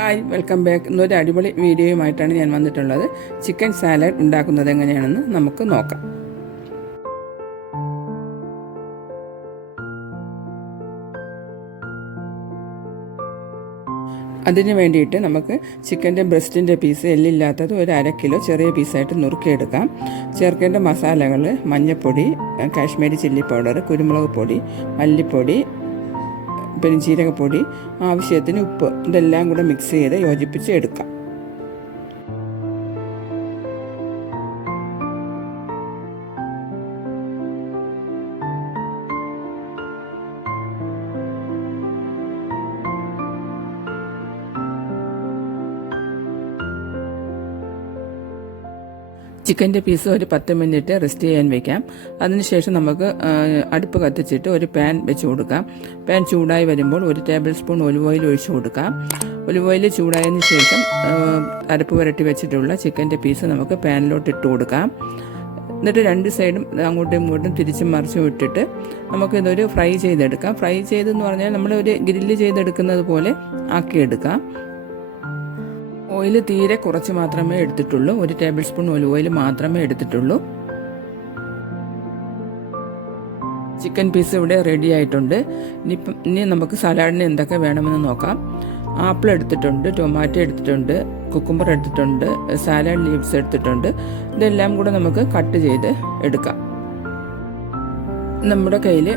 Hi, welcome back. ഇന്നൊരു അടിപൊളി വീഡിയോയുമായിട്ടാണ് ഞാൻ വന്നിട്ടുള്ളത്. ചിക്കൻ സാലഡ് ഉണ്ടാക്കുന്നത് എങ്ങനെയാണെന്ന് നമുക്ക് നോക്കാം. അതിന് വേണ്ടിയിട്ട് നമുക്ക് ചിക്കൻ്റെ ബ്രസ്റ്റിൻ്റെ പീസ് എല്ലില്ലാത്തത് ഒരു 1/2 കിലോ ചെറിയ പീസായിട്ട് നുറുക്കിയെടുക്കാം. ചേർക്കേണ്ട മസാലകൾ മഞ്ഞൾപ്പൊടി, കാശ്മീരി ചില്ലി പൗഡർ, കുരുമുളക് പൊടി, മല്ലിപ്പൊടി, പെരുംജീരകപ്പൊടി, ആവശ്യത്തിന് ഉപ്പ്, ഇതെല്ലാം കൂടെ മിക്സ് ചെയ്ത് യോജിപ്പിച്ച് എടുക്കാം. ചിക്കൻ്റെ പീസ് ഒരു 10 മിനിറ്റ് റെസ്റ്റ് ചെയ്യാൻ വയ്ക്കാം. അതിനുശേഷം നമുക്ക് അടുപ്പ് കത്തിച്ചിട്ട് ഒരു പാൻ വെച്ച് കൊടുക്കാം. പാൻ ചൂടായി വരുമ്പോൾ 1 ടേബിൾ സ്പൂൺ ഒലിവ് ഓയിൽ ഒഴിച്ച് കൊടുക്കാം. ഒലിവ് ഓയിൽ ചൂടായതിന് ശേഷം അരപ്പ് പുരട്ടി വെച്ചിട്ടുള്ള ചിക്കൻ്റെ പീസ് നമുക്ക് പാനിലോട്ട് ഇട്ട് കൊടുക്കാം. എന്നിട്ട് 2 സൈഡും അങ്ങോട്ടും ഇങ്ങോട്ടും തിരിച്ചും മറിച്ചും ഇട്ടിട്ട് നമുക്കിതൊരു ഫ്രൈ ചെയ്തെടുക്കാം. ഫ്രൈ ചെയ്തെന്ന് പറഞ്ഞാൽ നമ്മളൊരു ഗ്രില്ല് ചെയ്തെടുക്കുന്നത് പോലെ ആക്കിയെടുക്കാം. ഓയിൽ തീരെ കുറച്ച് മാത്രമേ എടുത്തിട്ടുള്ളൂ. 1 ടേബിൾ സ്പൂൺ ഒലിവ് ഓയിൽ മാത്രമേ എടുത്തിട്ടുള്ളൂ. ചിക്കൻ പീസ് ഇവിടെ റെഡി ആയിട്ടുണ്ട്. ഇനി നമുക്ക് സലാഡിന് എന്തൊക്കെ വേണമെന്ന് നോക്കാം. ആപ്പിൾ എടുത്തിട്ടുണ്ട്, ടൊമാറ്റോ എടുത്തിട്ടുണ്ട്, കുക്കുംബർ എടുത്തിട്ടുണ്ട്, സാലഡ് ലീവ്സ് എടുത്തിട്ടുണ്ട്. ഇതെല്ലാം കൂടെ നമുക്ക് കട്ട് ചെയ്ത് എടുക്കാം. നമ്മുടെ കയ്യിൽ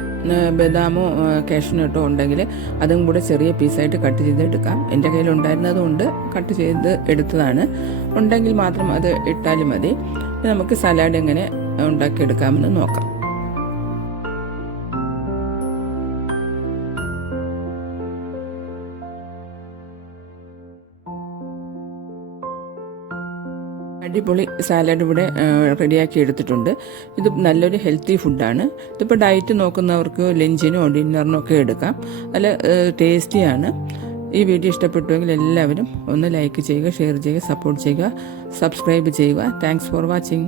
ബദാമോ കാഷ്യൂനട്ടോ ഉണ്ടെങ്കിൽ അതും കൂടെ ചെറിയ പീസായിട്ട് കട്ട് ചെയ്ത് എടുക്കാം. എൻ്റെ കയ്യിൽ ഉണ്ടായിരുന്നത് കൊണ്ട് കട്ട് ചെയ്ത് എടുത്തതാണ്. ഉണ്ടെങ്കിൽ മാത്രം അത് ഇട്ടാലും മതി. നമുക്ക് സലാഡ് എങ്ങനെ ഉണ്ടാക്കിയെടുക്കാമെന്ന് നോക്കാം. അടിപൊളി സാലഡ് ഇവിടെ റെഡിയാക്കി എടുത്തിട്ടുണ്ട്. ഇത് നല്ലൊരു ഹെൽത്തി ഫുഡാണ്. ഇതിപ്പോൾ ഡയറ്റ് നോക്കുന്നവർക്ക് ലഞ്ചിനോ ഡിന്നറിനോ ഒക്കെ എടുക്കാം. നല്ല ടേസ്റ്റിയാണ്. ഈ വീഡിയോ ഇഷ്ടപ്പെട്ടുവെങ്കിൽ എല്ലാവരും ഒന്ന് ലൈക്ക് ചെയ്യുക, ഷെയർ ചെയ്യുക, സപ്പോർട്ട് ചെയ്യുക, സബ്സ്ക്രൈബ് ചെയ്യുക. Thanks for watching.